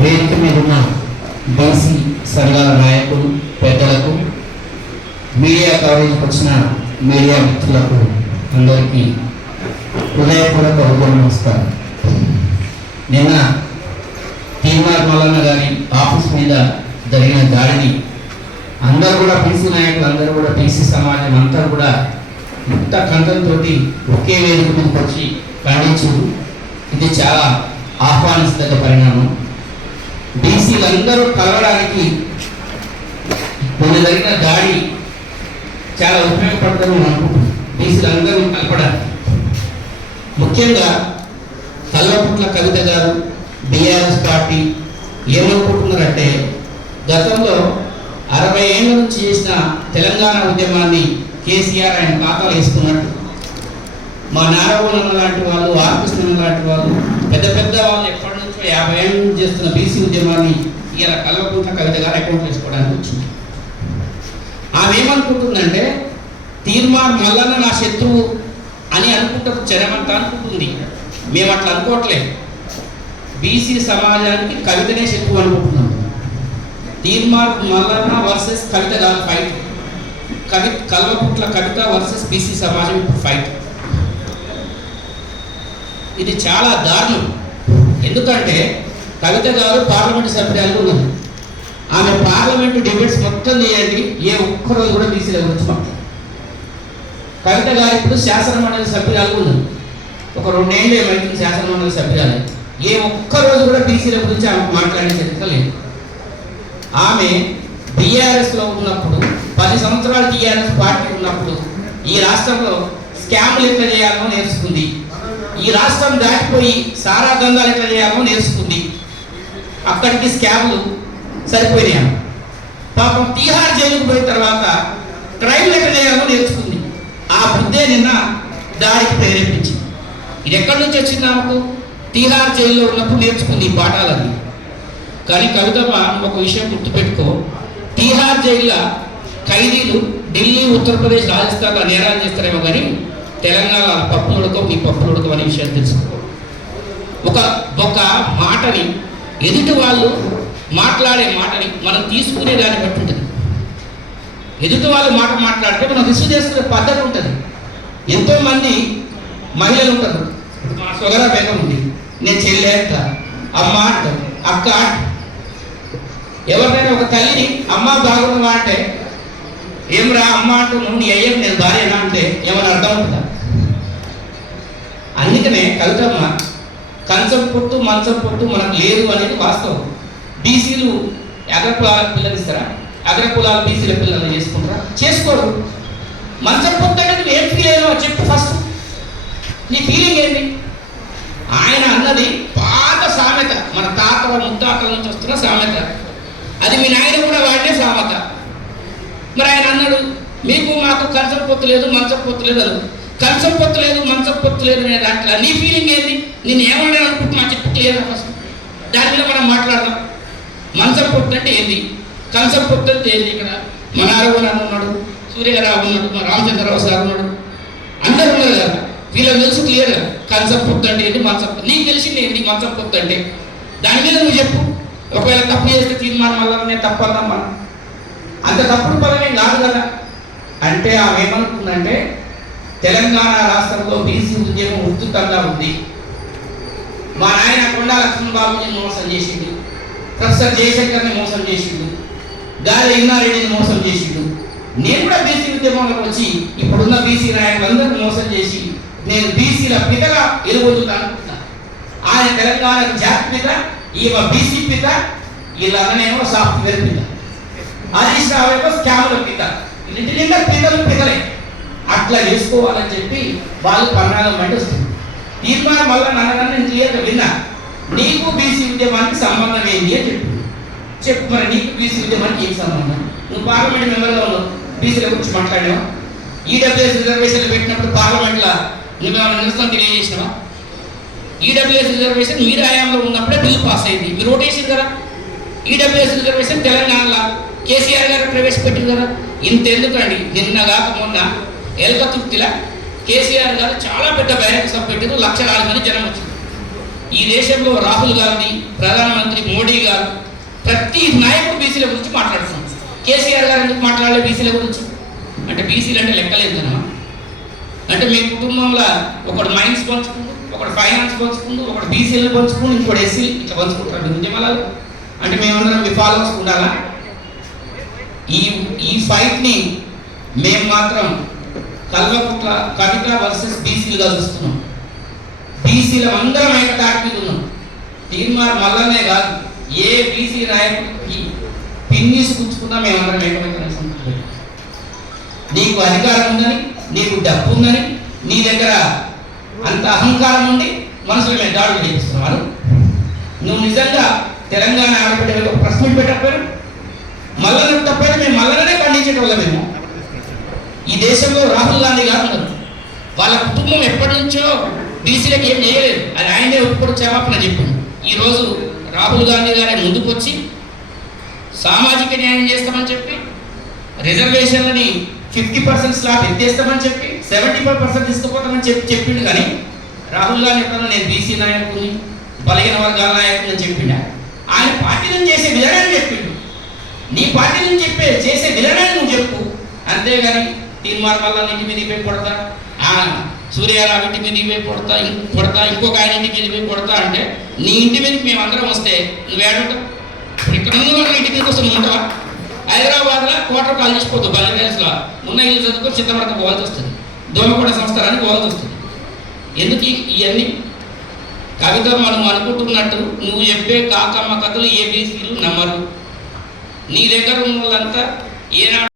వేదిక మీద ఉన్న బీసీ సంఘాల నాయకులు పెద్దలకు మీడియా కవరేజ్కి వచ్చిన మీడియా మిత్రులకు అందరికీ హృదయపూర్వక ఉదయ నమస్కారం. నిన్న టీఆర్ మల్లన్న గారి ఆఫీస్ మీద జరిగిన దాడిని అందరూ కూడా బీసీ నాయకులు అందరూ కూడా బీసీ సమాజం అంతా కూడా ముక్త కంఠంతో ఒకే వేదిక మీదకి వచ్చి ఖండించారు ఇది చాలా ఆహ్వానిస్తగ్గ పరిణామం. బీసీలందరూ కలవడానికి కొన్ని జరిగిన దాడి చాలా ఉపయోగపడుతుంది నాకు బీసీలందరూ కలపడానికి. ముఖ్యంగా కల్వపుట్ల కవిత గారు బీఆర్ఎస్ పార్టీ ఏమనుకుంటున్నారంటే గతంలో అరవై ఏళ్ళ నుంచి చేసిన తెలంగాణ ఉద్యమాన్ని కేసీఆర్ ఆయన ఖాతాలో వేసుకున్నట్టు. మా నారాయణ లాంటి వాళ్ళు ఆర్పిస్తున్న లాంటి వాళ్ళు పెద్ద పెద్ద వాళ్ళు ఎప్పటి యాభై ఏళ్ళ నుంచి చేస్తున్న బీసీ ఉద్యమాన్ని ఇలా కల్వకుంట్ల కవిత గారు అకౌంట్ వేసుకోవడానికి వచ్చింది. ఆమె ఏమనుకుంటుందంటే తీర్మాన్ మల్లన్న నా శత్రువు అని అనుకుంటారు జనమంతా అనుకుంటుంది. మేము అట్లా అనుకోవట్లేదు బీసీ సమాజానికి కవితనే శత్రువు అనుకుంటున్నాం. తీర్మార్ మల్లన్న వర్సెస్ కవిత గారు ఫైట్. కవి కల్వకుట్ల కవిత వర్సెస్ బీసీ సమాజం ఇప్పుడు ఫైట్. ఇది చాలా దారుణం. ఎందుకంటే కవిత గారు పార్లమెంట్ సభ్యురాలు ఉన్నది ఆమె పార్లమెంట్ డిబేట్స్ మొత్తం చేయండి ఏ ఒక్కరోజు కూడా బీసీల గురించి మాట్లాడు కవిత గారు ఇప్పుడు శాసనమండలి సభ్యురాలు ఉన్నది ఒక రెండేళ్ళు ఏమైంది శాసనమండలి సభ్యురాలు? ఏ ఒక్క రోజు కూడా బీసీల గురించి ఆమె మాట్లాడే చరిత్ర లేదు. ఆమె బీఆర్ఎస్లో ఉన్నప్పుడు పది సంవత్సరాలు టీఆర్ఎస్ పార్టీ ఉన్నప్పుడు ఈ రాష్ట్రంలో స్కామ్లు ఎట్లా చేయాలో నేర్చుకుంది. ఈ రాష్ట్రం దాటిపోయి సారా దందాలు ఎట్లా చేయాలో నేర్చుకుంది. అక్కడికి స్కామ్లు సరిపోయినాయి పాపం తీహార్ జైలుకు పోయిన తర్వాత క్రైమ్ ఎట్లా చేయాలో నేర్చుకుంది. ఆ బుద్ధే నిన్న దాడికి ప్రేరేపించింది. ఇది ఎక్కడి నుంచి వచ్చింది ఆమెకు? తీహార్ జైల్లో ఉన్నప్పుడు నేర్చుకుంది ఈ పాఠాలన్నీ. కానీ కవితమ్మ ఒక విషయం గుర్తుపెట్టుకో. తీహార్ జైల్లో ఖైదీలు ఢిల్లీ ఉత్తరప్రదేశ్ రాజస్థాన్లో నేరాలు చేస్తారేమో కానీ తెలంగాణ పప్పు ఉడకం ఈ పప్పు ఉడకం అనే విషయాన్ని తెలుసుకో. ఒక ఒక మాటని ఎదుటి వాళ్ళు మాట్లాడే మాటని మనం తీసుకునే దాన్ని బట్టి ఉంటుంది. ఎదుటి వాళ్ళు మాట మాట్లాడితే మనం రిసీవ్ చేసుకునే పద్ధతి ఉంటుంది. ఎంతోమంది మహిళలు ఉంటారు. మా సొగర బేగం ఉంది. నేను చెల్లేంత అమ్మ అంట అక్క అంట. ఎవరినైనా ఒక తల్లిని అమ్మ బాగున్నావా అంటే రా అమ్మ అంటూ నువ్వు నీ అయ్యం నేను భార్యనా అంటే ఏమైనా అర్థం ఉంటుందా? అందుకనే కవితమ్మ కంచం పొట్టు మంచం పొట్టు మనకు లేదు అనేది వాస్తవం. బీసీలు అగ్ర కులాలకు పిల్లలు ఇస్తారా? అగ్ర కులాల బీసీల పిల్లలు చేసుకుంటారా? చేసుకోరు. మంచం పొట్టు అంటే నువ్వు ఏం ఫీల్ అయినావు చెప్పు ఫస్ట్ నీ ఫీలింగ్ ఏంటి? ఆయన అన్నది పాత సామెత. మన తాత ముత్తాతల నుంచి వస్తున్న సామెత. అది మీ నాయన కూడా వాడినే సామెత. మరి ఆయన అన్నాడు మీకు మాకు కంచం పొత్తు లేదు మంచం పొత్తు లేదు అను కంచం పొత్తు లేదు మంచం పొత్తు లేదు నేను నీ ఫీలింగ్ ఏంది? నేను ఏమన్నా అనుకుంటున్నా చెప్పు క్లియర్ ఫస్ట్ దాని మీద మనం మాట్లాడదాం. మంచం పొత్తు అంటే ఏంది? కంచం పొత్తు అంటే ఏంది ఇక్కడ? మన అరవనాథ్ ఉన్నాడు సూర్యరావు ఉన్నాడు మా రామచంద్రరావు సార్ ఉన్నాడు. అందరూ ఉన్నారు కదా? వీళ్ళకి తెలుసు క్లియర్ కంచం పొత్తు అంటే ఏంటి మంచం నీకు తెలిసింది ఏంటి మంచం పొత్తు అంటే? దాని మీద నువ్వు చెప్పు. ఒకవేళ తప్పు చేస్తే తీర్మానం వల్ల నేను తప్పు అన్నాం మనం అంత తప్పుడు పదమే కాదు కదా. అంటే ఆమె ఏమనుకుందంటే తెలంగాణ రాష్ట్రంలో బీసీ ఉద్యమం ఉద్ధృతంగా ఉంది. మా నాయన కొండా లక్ష్మణబాబుని మోసం చేసిండు. ప్రొఫెసర్ జయశంకర్ని మోసం చేసిండు. గాలి ఇంగారెడ్డిని మోసం చేసిండు. నేను కూడా బీసీ ఉద్యమంలోకి వచ్చి ఇప్పుడున్న బీసీ నాయకులందరినీ మోసం చేసి నేను బీసీల పితగా ఎలుగొద్దుతా అనుకుంటున్నా. ఆయన తెలంగాణకు జాతి పిత ఈమె బీసీ పిత వీళ్ళందరేమో సాఫ్ట్వేర్ పిత. హరీష్ రావు ఏమో స్కాముల పిత. ఇంటి నిండా పితలు పితలే. అట్లా చేసుకోవాలని చెప్పి వాళ్ళు పన్నాగం బట్టి వస్తుంది. తీర్మానం వల్ల నన్నగా నేను క్లియర్గా విన్నా. నీకు బీసీ ఉద్యమానికి సంబంధం ఏంటి అని చెప్పి. చెప్పు మరి నీకు బీసీ ఉద్యమానికి ఏం సంబంధం? నువ్వు పార్లమెంట్ మెంబర్గా ఉన్నావు. బీసీల గురించి మాట్లాడావు ఈడబ్ల్యూఎస్ రిజర్వేషన్లు పెట్టినప్పుడు పార్లమెంట్లో నువ్వేమైనా నిరసన తెలియజేసినావా? ఈడబ్ల్యూఎస్ రిజర్వేషన్ మీరు హయాంలో ఉన్నప్పుడే బిల్లు పాస్ అయింది. మీరు ఓటేసింది కదా. ఈడబ్ల్యూఎస్ రిజర్వేషన్ తెలంగాణలో కేసీఆర్ గారు ప్రవేశపెట్టింది కదా. ఇంతెందుకండి? నిన్న కాక మొన్న ఎల్కతుర్తిలా కేసీఆర్ గారు చాలా పెద్ద బహిరంగ సభ పెట్టారు లక్షలాది మంది జనం వచ్చింది ఈ దేశంలో రాహుల్ గాంధీ ప్రధానమంత్రి మోడీ గారు ప్రతి నాయకుడు బీసీల గురించి మాట్లాడుతున్నారు. కేసీఆర్ గారు ఎందుకు మాట్లాడలేదు బీసీల గురించి? అంటే బీసీలు అంటే లెక్కలేదు కదా అంటే మీ కుటుంబంలో ఒకడు మైన్స్ పంచుకుండు ఒకడు ఫైనాన్స్ పంచుకుంటూ ఒకడు బీసీలు పంచుకుంటూ ఇంకోటి ఎస్సీ ఇట్లా పంచుకుంటారు మీ ఉద్యమాలు అంటే మేమందరం మీ ఫాలోవర్స్ ఉండాలా? ఈ ఈ ఫైట్ని మేము మాత్రం కల్వకుట్ల కవిత వర్సెస్ బీసీలుగా చూస్తున్నాం బీసీల అందరం ఏకతాటి మీద ఉన్నాం. తీర్మానం మల్లనే కాదు ఏ బీసీ నాయకుడికి పిన్నీసి పుచ్చుకున్నా మేమందరం ఏకమైన నీకు అధికారం ఉందని నీకు డబ్బు ఉందని నీ దగ్గర అంత అహంకారం ఉండి మనసులో మేము దాడులు చేపిస్తున్నారు నువ్వు నిజంగా తెలంగాణ ఆడబిడ్డ ఒక ప్రశ్న పెట్టకపోయారు మల్లన తప్పైతే మేము మల్లననే ఖండించేటోళ్ళం మేము. ఈ దేశంలో రాహుల్ గాంధీ గారు ఉన్నారు. వాళ్ళ కుటుంబం ఎప్పటి నుంచో బీసీలకు ఏం చేయలేదు. అది ఆయనే ఒప్పుడు క్షమాపణ చెప్పింది ఈరోజు రాహుల్ గాంధీ గారి ముందుకు వచ్చి సామాజిక న్యాయం చేస్తామని చెప్పి రిజర్వేషన్లని ఫిఫ్టీ పర్సెంట్ స్లాబ్ ఎత్తేస్తామని చెప్పి సెవెంటీ ఫైవ్ పర్సెంట్ తీసుకుపోతామని చెప్పి చెప్పిండు కానీ రాహుల్ గాంధీ ఎప్పుడన్నా నేను బీసీ నాయకుడిని బలహీన వర్గాల నాయకుడిని అని చెప్పిండు? ఆయన పార్టీ నుంచి చేసే విధానాన్ని చెప్పిండు. నీ పార్టీ నుంచి చెప్పే చేసే విధానాన్ని నువ్వు చెప్పు. అంతేగాని తీర్మార్ వల్ల ఇంటి మీద పోయి కొడతా ఆ సూర్యారావు ఇంటి మీద కొడతా కొడతా ఇంకొక ఆయన ఇంటి మీద పోయి కొడతా అంటే నీ ఇంటి మీదకి మేము అందరం వస్తే నువ్వేడుంటావు ఇక్కడ ఉన్న ఇంటి మీదకి వస్తే నువ్వు ఉంటావా హైదరాబాద్లో క్వార్టర్ కాల్ చేసిపోతావు బంగ్లాదేశ్లో ఉన్న ఇల్లు చదువుకొని చిత్తపడక పోవాల్సి వస్తుంది దోమకొండ సంస్థరానికి పోవాల్సి వస్తుంది ఎందుకు ఇవన్నీ కవిత మనం అనుకుంటున్నట్టు నువ్వు చెప్పే కాకమ్మ కథలు ఏ నమ్మరు నీ దగ్గర ఉన్న వాళ్ళంతా ఏనాడు